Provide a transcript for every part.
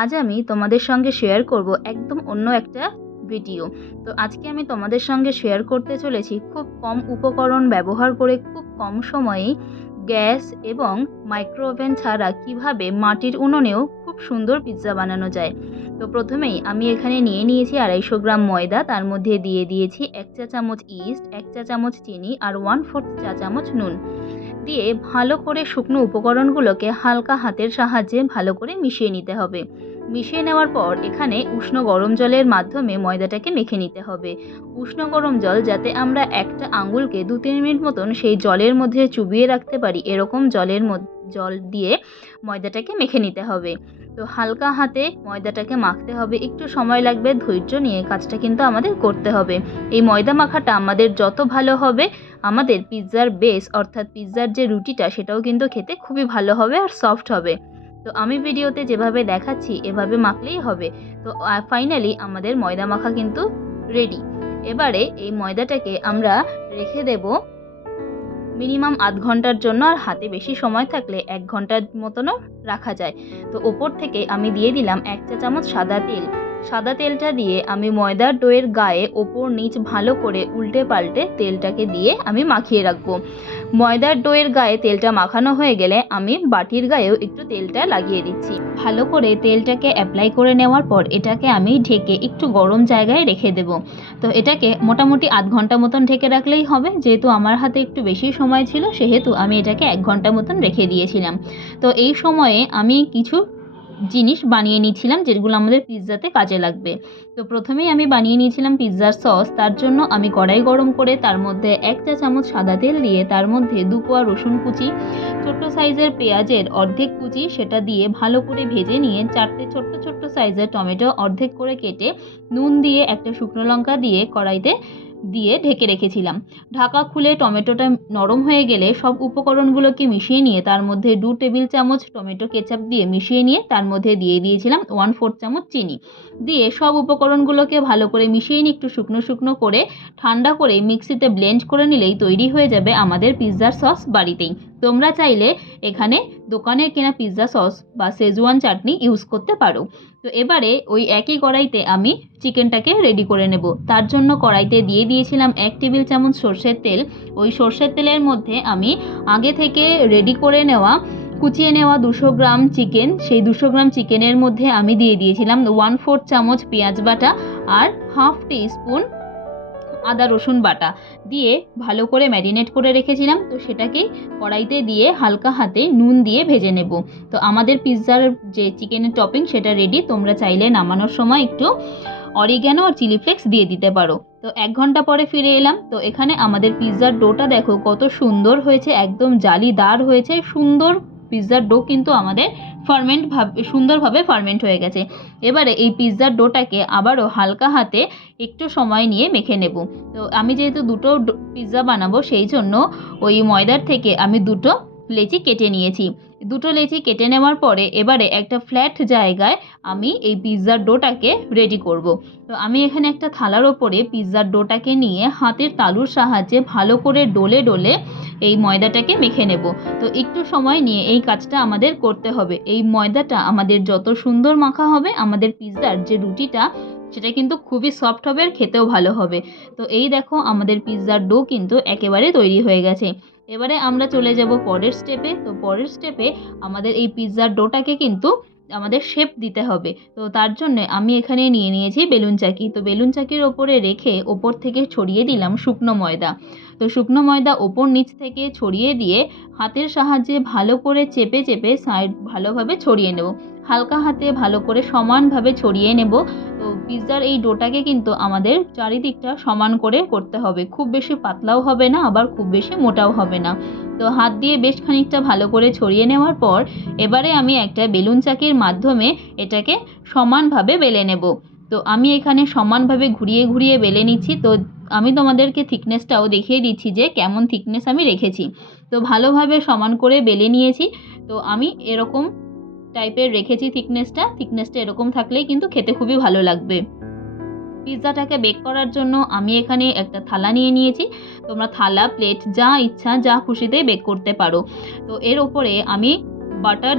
আজ আমি তোমাদের সঙ্গে শেয়ার করব একদম অন্য একটা ভিডিও তো আজকে আমি তোমাদের সঙ্গে শেয়ার করতে চলেছি খুব কম উপকরণ ব্যবহার করে খুব কম সময়েই গ্যাস এবং মাইক্রো ওভেন ছাড়া কীভাবে মাটির উনুনেও খুব সুন্দর পিৎজা বানানো যায়। তো প্রথমেই আমি এখানে নিয়ে নিয়েছি আড়াইশো গ্রাম ময়দা, তার মধ্যে দিয়ে দিয়েছি এক চা চামচ ইস্ট এক চা চামচ চিনি আর ওয়ান ফোর্থ চা চামচ নুন। দিয়ে ভালো করে শুকনো উপকরণগুলোকে হালকা হাতের সাহায্যে ভালো করে মিশিয়ে নিতে হবে। মিশিয়ে নেওয়ার পর এখানে উষ্ণ গরম জলের মাধ্যমে ময়দাটাকে মেখে নিতে হবে। উষ্ণ গরম জল যাতে আমরা একটা আঙুলকে দু তিন মিনিট মতন সেই জলের মধ্যে চুবিয়ে রাখতে পারি, এরকম জলের জল দিয়ে ময়দাটাকে মেখে নিতে হবে। তো হালকা হাতে ময়দাটাকে মাখতে হবে। একটু সময় লাগবে, ধৈর্য নিয়ে কাজটা কিন্তু আমাদের করতে হবে। এই ময়দা মাখাটা আমাদের যত ভালো হবে, আমাদের পিৎজার বেস অর্থাৎ পিৎজার যে রুটিটা, সেটাও কিন্তু খেতে খুবই ভালো হবে আর সফট হবে। তো আমি ভিডিওতে যেভাবে দেখাচ্ছি, এভাবে মাখলেই হবে। তো ফাইনালি আমাদের ময়দা মাখা কিন্তু রেডি এবারে এই ময়দাটাকে আমরা রেখে দেব মিনিমাম আধ ঘণ্টার জন্য আর হাতে বেশি সময় থাকলে এক ঘণ্টার মতনও রাখা যায়। তো ওপর থেকে আমি দিয়ে দিলাম এক চা চামচ সাদা তেল। সাদা তেলটা দিয়ে আমি ময়দার ডোয়ের গায়ে ওপর নিচ ভালো করে উল্টে পাল্টে তেলটাকে দিয়ে আমি মাখিয়ে রাখব। ময়দার ডোয়ের গায়ে তেলটা মাখানো হয়ে গেলে আমি বাটির গায়েও একটু তেলটা লাগিয়ে দিচ্ছি। ভালো করে তেলটাকে অ্যাপ্লাই করে নেওয়ার পর এটাকে আমি ঢেকে একটু গরম জায়গায় রেখে দেব। তো এটাকে মোটামুটি আধ ঘণ্টা মতন ঢেকে রাখলেই হবে। যেহেতু আমার হাতে একটু বেশি সময় ছিল, সেহেতু আমি এটাকে এক ঘণ্টা মতন রেখে দিয়েছিলাম। তো এই সময়ে আমি কিছু জিনিস বানিয়ে নিয়েছিলাম যেগুলো আমাদের পিৎজাতে কাজে লাগবে। তো প্রথমেই আমি বানিয়ে নিয়েছিলাম পিৎজার সস। তার জন্য আমি কড়াই গরম করে তার মধ্যে এক চা চামচ সাদা তেল দিয়ে তার মধ্যে দু কোয়া রসুন কুচি ছোট্ট সাইজের পেঁয়াজের অর্ধেক কুচি সেটা দিয়ে ভালো করে ভেজে নিয়ে চারটে ছোট্ট ছোট্ট সাইজের টমেটো অর্ধেক করে কেটে নুন দিয়ে একটা শুকনো লঙ্কা দিয়ে কড়াইতে দিয়ে ঢেকে রেখেছিলাম। ঢাকা খুলে টমেটোটা নরম হয়ে গেলে সব উপকরণগুলোকে মিশিয়ে নিয়ে তার মধ্যে দু টেবিল চামচ টমেটো কেচাপ দিয়ে মিশিয়ে নিয়ে তার মধ্যে দিয়ে দিয়েছিলাম ওয়ান ফোর্থ চামচ চিনি। দিয়ে সব উপকরণগুলোকে ভালো করে মিশিয়ে নিয়ে একটু শুকনো শুকনো করে ঠান্ডা করে মিক্সিতে ব্লেন্ড করে নিলেই তৈরি হয়ে যাবে আমাদের পিৎজার সস বাড়িতেই। তোমরা চাইলে এখানে দোকানের কেনা পিৎজা সস বা শেজওয়ান চাটনি ইউজ করতে পারো। তো এবারে ওই একই কড়াইতে আমি চিকেনটাকে রেডি করে নেব। তার জন্য কড়াইতে দিয়ে দিয়েছিলাম এক টেবিল চামচ সর্ষের তেল। ওই সর্ষের তেলের মধ্যে আমি আগে থেকে রেডি করে নেওয়া, কুচিয়ে নেওয়া দুশো গ্রাম চিকেন সেই দুশো গ্রাম চিকেনের মধ্যে আমি দিয়ে দিয়েছিলাম ওয়ান ফোর্থ চামচ পেঁয়াজ বাটা আর হাফ টি স্পুন আদা, রসুন বাটা দিয়ে ভালো করে ম্যারিনেট করে রেখেছিলাম। তো সেটাকেই কড়াইতে দিয়ে হালকা হাতে নুন দিয়ে ভেজে নেব। তো আমাদের পিৎজার যে চিকেনের টপিং সেটা রেডি তোমরা চাইলে নামানোর সময় একটু অরিগ্যানো আর চিলি ফ্লেক্স দিয়ে দিতে পারো। তো এক ঘণ্টা পরে ফিরে এলাম। তো এখানে আমাদের পিৎজার ডোটা দেখো কত সুন্দর হয়েছে, একদম জালিদার হয়েছে, সুন্দর পিৎজার ডো কিন্তু আমাদের ফার্মেন্ট ভাবে, সুন্দরভাবে ফার্মেন্ট হয়ে গেছে। এবারে এই পিৎজার ডোটাকে আবারও হালকা হাতে একটু সময় নিয়ে মেখে নেব। তো আমি যেহেতু দুটো পিৎজা বানাবো, সেই জন্য ওই ময়দার থেকে আমি দুটো লেচি কেটে নিয়েছি। দুটো লেচি কেটে নেওয়ার পরে এবারে একটা ফ্ল্যাট জায়গায় আমি এই পিৎজার ডোটাকে রেডি করব। তো আমি এখানে একটা থালার ওপরে পিৎজার ডোটাকে নিয়ে হাতের তালুর সাহায্যে ভালো করে ডলে ডলে এই ময়দাটাকে মেখে নেব। তো একটু সময় নিয়ে এই কাজটা আমাদের করতে হবে। এই ময়দাটা আমাদের যত সুন্দর মাখা হবে, আমাদের পিৎজার যে রুটিটা, সেটা কিন্তু খুবই সফট হবে আর খেতেও ভালো হবে। তো এই দেখো আমাদের পিৎজার ডো কিন্তু একেবারে তৈরি হয়ে গেছে। এবারে আমরা চলে যাব পরের স্টেপে তো পরের স্টেপে আমাদের এই পিৎজার ডোটাকে কিন্তু আমাদের শেপ দিতে হবে। তো তার জন্য আমি এখানে নিয়ে নিয়েছি বেলুন চাকি। তো বেলুন চাকির ওপরে রেখে ওপর থেকে ছড়িয়ে দিলাম শুকনো ময়দা। তো শুকনো ময়দা ওপর নিচ থেকে ছড়িয়ে দিয়ে হাতের সাহায্যে ভালো করে চেপে চেপে সাইড ভালোভাবে ছড়িয়ে নেব। হালকা হাতে ভালো করে সমানভাবে ছড়িয়ে নেব। তো পিৎজার এই ডোটাকে কিন্তু আমাদের চারিদিকটা সমান করে করতে হবে। খুব বেশি পাতলাও হবে না, আবার খুব বেশি মোটাও হবে না। তো হাত দিয়ে বেশ খানিকটা ভালো করে ছড়িয়ে নেওয়ার পর এবারে আমি একটা বেলুন চাকির মাধ্যমে এটাকে সমানভাবে বেলে নেব। তো আমি এখানে সমানভাবে ঘুরিয়ে ঘুরিয়ে বেলে নিচ্ছি। তো আমি তোমাদেরকে থিকনেসটাও দেখিয়ে দিচ্ছি যে কেমন থিকনেস আমি রেখেছি। তো ভালোভাবে সমান করে বেলে নিয়েছি। তো আমি এরকম টাইপের রেখেছি থিকনেসটা থিকনেসটা এরকম থাকলেই কিন্তু খেতে খুবই ভালো লাগবে। পিৎজাটাকে বেক করার জন্য আমি এখানে একটা থালা নিয়ে নিয়েছি। তোমরা থালা প্লেট যা ইচ্ছা, যা খুশিতে বেক করতে পারো। তো এর ওপরে আমি বাটার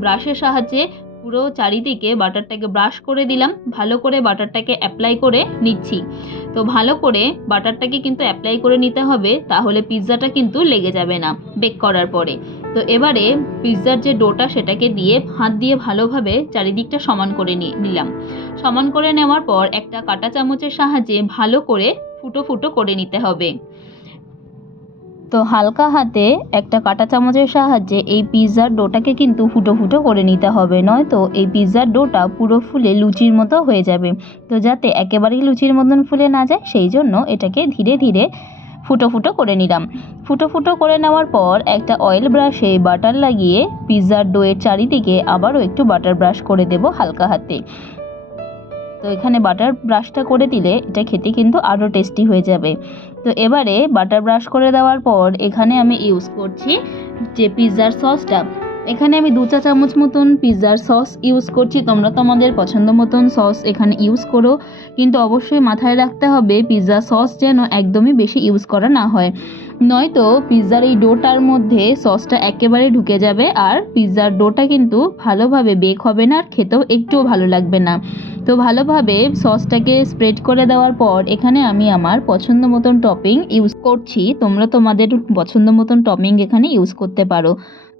ব্রাশের সাহায্যে পুরো চারিদিকে বাটারটাকে ব্রাশ করে দিলাম। ভালো করে বাটারটাকে অ্যাপ্লাই করে নিচ্ছি। তো ভালো করে বাটারটাকে কিন্তু অ্যাপ্লাই করে নিতে হবে, তাহলে পিৎজাটা কিন্তু লেগে যাবে না। বেক করার পরে। তো এবারে পিৎজার যে ডোটা সেটাকে দিয়ে হাত দিয়ে ভালোভাবে চারিদিকটা সমান করে নিয়ে নিলাম। সমান করে নেওয়ার পর একটা কাঁটা চামচের সাহায্যে ভালো করে ফুটো ফুটো করে নিতে হবে। তো হালকা হাতে একটা কাটা চামচের সাহায্যে এই পিৎজার ডোটাকে কিন্তু ফুটো ফুটো করে নিতে হবে, নয়তো এই পিৎজার ডোটা পুরো ফুলে লুচির মতো হয়ে যাবে। তো যাতে একেবারেই লুচির মতন ফুলে না যায়, সেই জন্য এটাকে ধীরে ধীরে ফুটো ফুটো করে নিলাম। ফুটো ফুটো করে নেওয়ার পর একটা অয়েল ব্রাশে বাটার লাগিয়ে পিৎজার ডোয়ের চারিদিকে আবারও একটু বাটার ব্রাশ করে দেব হালকা হাতে। তো এখানে বাটার ব্রাশটা করে দিলে এটা খেতে কিন্তু আরও টেস্টি হয়ে যাবে। তো এবারে বাটার ব্রাশ করে দেওয়ার পর এখানে আমি ইউজ করছি যে পিৎজার সসটা এখানে আমি দু চা চামচ মতন পিৎজার সস ইউজ করছি, তোমরা তোমাদের পছন্দ মতন সস এখানে ইউজ করো। কিন্তু অবশ্যই মাথায় রাখতে হবে, পিৎজা সস যেন একদমই বেশি ইউজ করা না হয়। নয়তো পিৎজার এই ডোটার মধ্যে সসটা একেবারে ঢুকে যাবে, আর পিৎজার ডোটা কিন্তু ভালোভাবে বেক হবে না, আর খেতেও একটুও ভালো লাগবে না। তো ভালোভাবে সসটাকে স্প্রেড করে দেওয়ার পর এখানে আমি আমার পছন্দ মতন টপিং ইউজ করছি। তোমরা তোমাদের পছন্দ মতন টপিং এখানে ইউজ করতে পারো।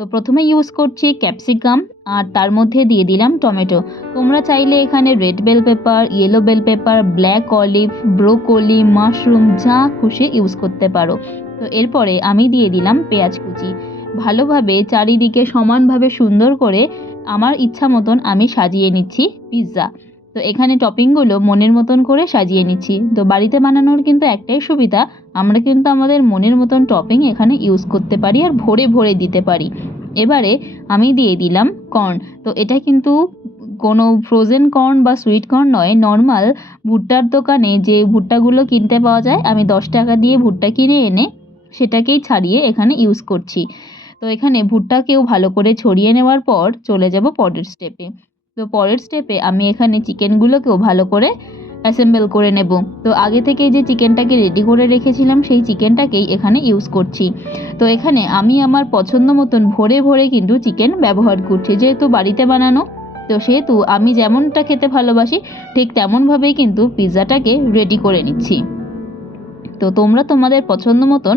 তো প্রথমে ইউজ করছি ক্যাপসিকাম আর তার মধ্যে দিয়ে দিলাম টমেটো। তোমরা চাইলে এখানে red bell pepper yellow bell pepper black olive broccoli mushroom যা খুশি ইউজ করতে পারো। তো এরপরে আমি দিয়ে দিলাম পেঁয়াজ কুচি। ভালোভাবে চারিদিকে সমানভাবে সুন্দর করে আমার ইচ্ছা মতন আমি সাজিয়ে নিচ্ছি পিৎজা তো এখানে টপিংগুলো মনের মতন করে সাজিয়ে নিচ্ছি। তো বাড়িতে বানানোর কিন্তু একটাই সুবিধা, আমরা কিন্তু আমাদের মনের মতন টপিং এখানে ইউজ করতে পারি আর ভরে ভরে দিতে পারি। এবারে আমি দিয়ে দিলাম কর্ন। তো এটা কিন্তু কোনো ফ্রোজেন কর্ন বা সুইট কর্ন নয় নর্মাল ভুট্টার দোকানে যে ভুট্টাগুলো কিনতে পাওয়া যায়, আমি দশ টাকা দিয়ে ভুট্টা কিনে এনে সেটাকেই ছাড়িয়ে এখানে ইউজ করছি। তো এখানে ভুট্টাকেও ভালো করে ছড়িয়ে নেওয়ার পর চলে যাব পরের স্টেপে তো পরের স্টেপে আমি এখানে চিকেনগুলোকেও ভালো করে অ্যাসেম্বল করে নেব। তো আগে থেকে যে চিকেনটাকে রেডি করে রেখেছিলাম, সেই চিকেনটাকেই এখানে ইউজ করছি। তো এখানে আমি আমার পছন্দ মতন ভরে ভরে কিন্তু চিকেন ব্যবহার করছি। যেহেতু বাড়িতে বানানো, তো সেহেতু আমি যেমনটা খেতে ভালোবাসি, ঠিক তেমনভাবেই কিন্তু পিৎজাটাকে রেডি করে নিচ্ছি। তো তোমরা তোমাদের পছন্দ মতন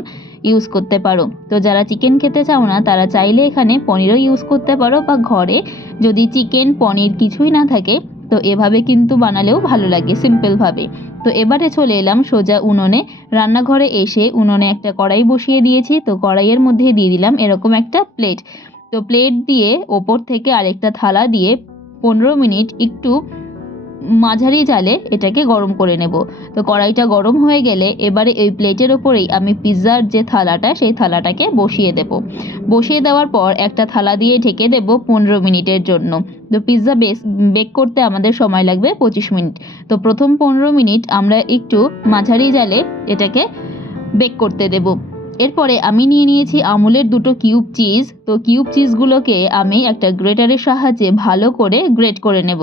ইউজ করতে পারো। তো যারা চিকেন খেতে চাও না, তারা চাইলে এখানে পনিরও ইউজ করতে পারো বা ঘরে যদি চিকেন পনির কিছুই না থাকে, তো এভাবে কিন্তু বানালেও ভালো লাগে সিম্পলভাবে তো এবারে চলে এলাম সোজা উনুনে। রান্নাঘরে এসে উনুনে একটা কড়াই বসিয়ে দিয়েছি, তো কড়াইয়ের মধ্যে দিয়ে দিলাম এরকম একটা প্লেট তো প্লেট দিয়ে ওপর থেকে আরেকটা থালা দিয়ে পনেরো মিনিট একটু মাঝারি জালে এটাকে গরম করে নেব। তো কড়াইটা গরম হয়ে গেলে এবারে এই প্লেটের ওপরেই আমি পিৎজার যে থালাটা, সেই থালাটাকে বসিয়ে দেব। বসিয়ে দেওয়ার পর একটা থালা দিয়ে ঢেকে দেব পনেরো মিনিটের জন্য। তো পিৎজা বেস, বেক করতে আমাদের সময় লাগবে পঁচিশ মিনিট। তো প্রথম পনেরো মিনিট আমরা একটু মাঝারি জালে এটাকে বেক করতে দেব। এরপরে আমি নিয়ে নিয়েছি আমুলের দুটো কিউব চিজ। তো কিউব চিজগুলোকে আমি একটা গ্রেটারের সাহায্যে ভালো করে গ্রেট করে নেব।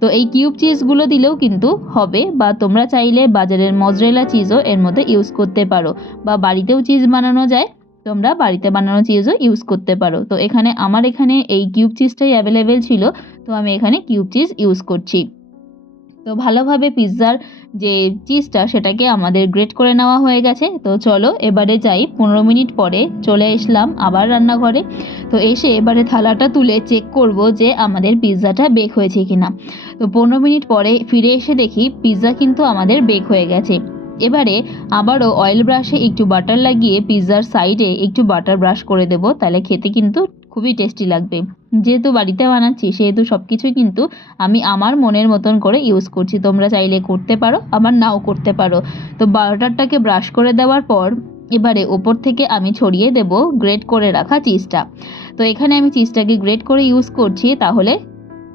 তো এই কিউব চিজগুলো দিলেও কিন্তু হবে বা তোমরা চাইলে বাজারের মজরেলা চিজও এর মধ্যে ইউজ করতে পারো বা বাড়িতেও চিজ বানানো যায়, তোমরা বাড়িতে বানানো চিজও ইউজ করতে পারো। তো এখানে আমার এখানে এই কিউব চিজটাই অ্যাভেলেবেল ছিল, তো আমি এখানে কিউব চিজ ইউজ করছি। তো ভালোভাবে পিৎজার যে চিজটা সেটাকে আমাদের গ্রেট করে নেওয়া হয়ে গেছে। তো চলো এবারে যাই, পনেরো মিনিট পরে চলে এসলাম আবার রান্নাঘরে। তো এসে এবারে থালাটা তুলে চেক করব যে আমাদের পিৎজাটা বেক হয়েছে কি না তো পনেরো মিনিট পরে ফিরে এসে দেখি পিৎজা কিন্তু আমাদের বেক হয়ে গেছে। এবারে আবারও অয়েল ব্রাশে একটু বাটার লাগিয়ে পিৎজার সাইডে একটু বাটার ব্রাশ করে দেবো, তাহলে খেতে কিন্তু খুবই টেস্টি লাগবে। যেহেতু বাড়িতে বানাচ্ছি, সেহেতু সব কিছুই কিন্তু আমি আমার মনের মতন করে ইউজ করছি। তোমরা চাইলে করতে পারো, আবার নাও করতে পারো। তো বাটারটাকে ব্রাশ করে দেওয়ার পর, এবারে ওপর থেকে আমি ছড়িয়ে দেব গ্রেট করে রাখা চিজটা তো এখানে আমি চিজটাকে গ্রেট করে ইউজ করছি, তাহলে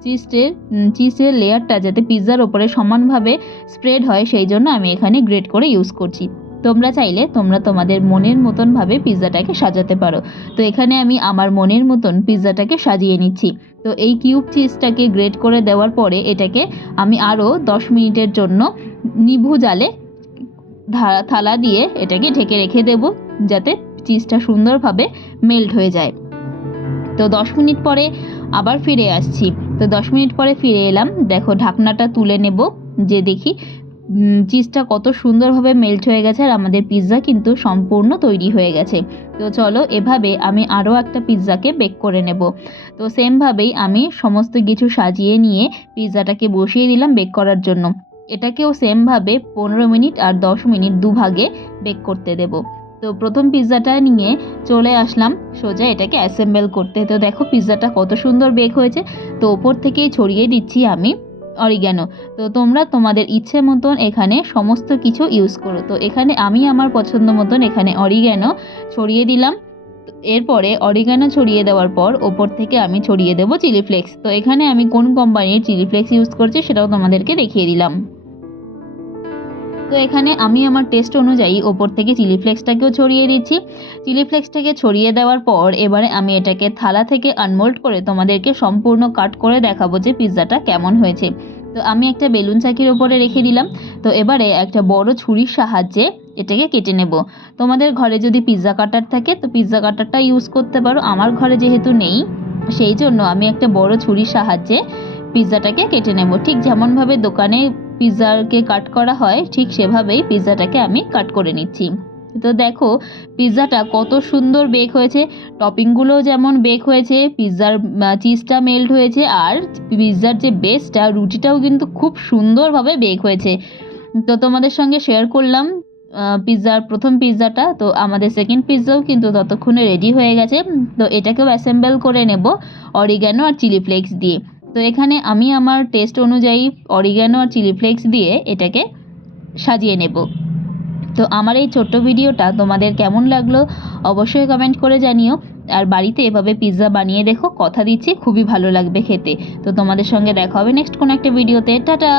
চিজের চিজের লেয়ারটা যাতে পিৎজার ওপরে সমানভাবে স্প্রেড হয়, সেই জন্য আমি এখানে গ্রেট করে ইউজ করছি। তোমরা চাইলে তোমরা তোমাদের মনের মতনভাবে পিৎজাটাকে সাজাতে পারো। তো এখানে আমি আমার মনের মতন পিৎজাটাকে সাজিয়ে নিচ্ছি। তো এই কিউব চিজটাকে গ্রেট করে দেওয়ার পরে এটাকে আমি আরও দশ মিনিটের জন্য নিভু জালে থালা দিয়ে এটাকে ঢেকে রেখে দেব যাতে চিজটা সুন্দরভাবে মেল্ট হয়ে যায়। তো দশ মিনিট পরে আবার ফিরে আসছি। তো দশ মিনিট পরে ফিরে এলাম। দেখো ঢাকনাটা তুলে নেব। যে দেখি চিজটা কত সুন্দরভাবে মেল্ট হয়ে গেছে আর আমাদের পিৎজা কিন্তু সম্পূর্ণ তৈরি হয়ে গেছে। তো চলো এভাবে আমি আরও একটা পিৎজাকে বেক করে নেব। তো সেমভাবেই আমি সমস্ত কিছু সাজিয়ে নিয়ে পিৎজাটাকে বসিয়ে দিলাম বেক করার জন্য। এটাকেও সেমভাবে পনেরো মিনিট আর দশ মিনিট দুভাগে বেক করতে দেব। তো প্রথম পিৎজাটা নিয়ে চলে আসলাম, সোজা এটাকে অ্যাসেম্বল করতে। তো দেখো পিৎজাটা কত সুন্দর বেক হয়েছে। তো ওপর থেকেই ছড়িয়ে দিচ্ছি আমি অরিগ্যানো তো তোমরা তোমাদের ইচ্ছে মতন এখানে সমস্ত কিছু ইউজ করো। তো এখানে আমি আমার পছন্দ মতন এখানে অরিগ্যানো ছড়িয়ে দিলাম। এরপরে অরিগ্যানো ছড়িয়ে দেওয়ার পর ওপর থেকে আমি ছড়িয়ে দেবো চিলি ফ্লেক্স তো এখানে আমি কোন কোম্পানির চিলি ফ্লেক্স ইউজ করছি সেটাও তোমাদেরকে দেখিয়ে দিলাম। তো এখানে আমি আমার টেস্ট অনুযায়ী ওপর থেকে চিলি ফ্লেক্সটাকেও ছড়িয়ে দিচ্ছি। চিলি ফ্লেক্সটাকে ছড়িয়ে দেওয়ার পর এবারে আমি এটাকে থালা থেকে আনমোল্ড করে তোমাদেরকে সম্পূর্ণ কাট করে দেখাবো যে পিৎজাটা কেমন হয়েছে। তো আমি একটা বেলুন চাকির ওপরে রেখে দিলাম। তো এবারে একটা বড় ছুরির সাহায্যে এটাকে কেটে নেব। তোমাদের ঘরে যদি পিৎজা কাটার থাকে, তো পিৎজা কাটারটা ইউজ করতে পারো। আমার ঘরে যেহেতু নেই, সেই জন্য আমি একটা বড় ছুরির সাহায্যে পিৎজাটাকে কেটে নেব। ঠিক যেমনভাবে দোকানে পিৎজাকে কাট করা হয়, ঠিক সেভাবেই পিৎজাটাকে আমি কাট করে নিচ্ছি। তো দেখো পিৎজাটা কত সুন্দর বেক হয়েছে। টপিংগুলোও যেমন বেক হয়েছে পিৎজার চিজটা মেল্ট হয়েছে, আর পিৎজার যে বেসটা রুটিটাও কিন্তু খুব সুন্দরভাবে বেক হয়েছে। তো তোমাদের সঙ্গে শেয়ার করলাম পিৎজার প্রথম পিৎজাটা তো আমাদের সেকেন্ড পিৎজাও কিন্তু ততক্ষণে রেডি হয়ে গেছে। তো এটাকেও অ্যাসেম্বল করে নেব অরিগ্যানো আর চিলি ফ্লেক্স দিয়ে। তো এখানে আমি আমার টেস্ট অনুযায়ী অরিগ্যানো আর চিলি ফ্লেক্স দিয়ে এটাকে সাজিয়ে নেব। তো আমার এই ছোট্ট ভিডিওটা তোমাদের কেমন লাগল অবশ্যই কমেন্ট করে জানিও। আর বাড়িতে এভাবে পিৎজা বানিয়ে দেখো, কথা দিচ্ছি, খুবই ভালো লাগবে খেতে। তো তোমাদের সঙ্গে দেখা হবে নেক্সট কোনো একটা ভিডিওতে টাটা!